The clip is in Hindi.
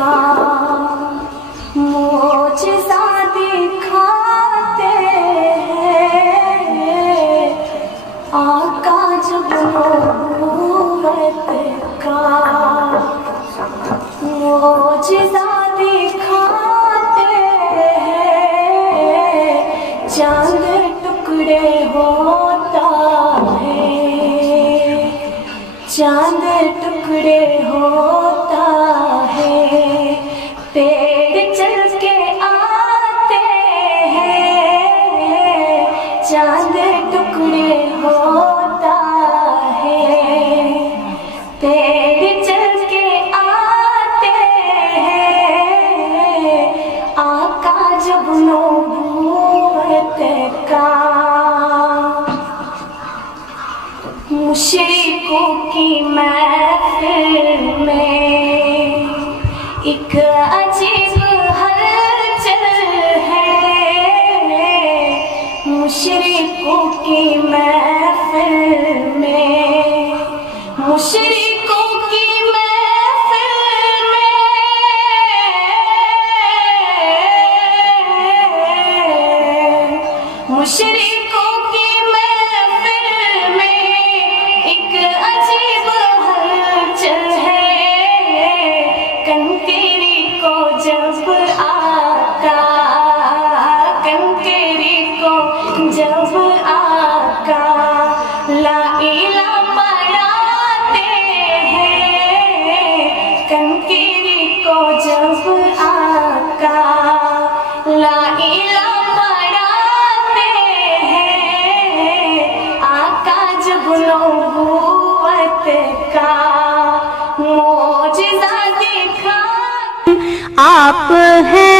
का मोजज़ा दिखाते हैं आका जब नबूवत का मोजज़ा दिखाते हैं चांद टुकड़े होता है चांद टुकड़े होता है पेड़ चल के आते हैं चांद टुकड़े होता है पेड़ चल के आते हैं आका जब नबूवत का मुशरिकों की महफिल में एक अजीब हलचल है मुशरिकों की महफिल में मुशरिकों की महफिल में मुशरिकों की महफिल में एक अजीब हलचल है कंकेरी को जब आका कंकेरी को जब आका ला इला पढ़ाते हैं कंकेरी को जब आका ला इला पढ़ाते हैं आका जब नबूवत का मोजज़ा दिखा आप हैं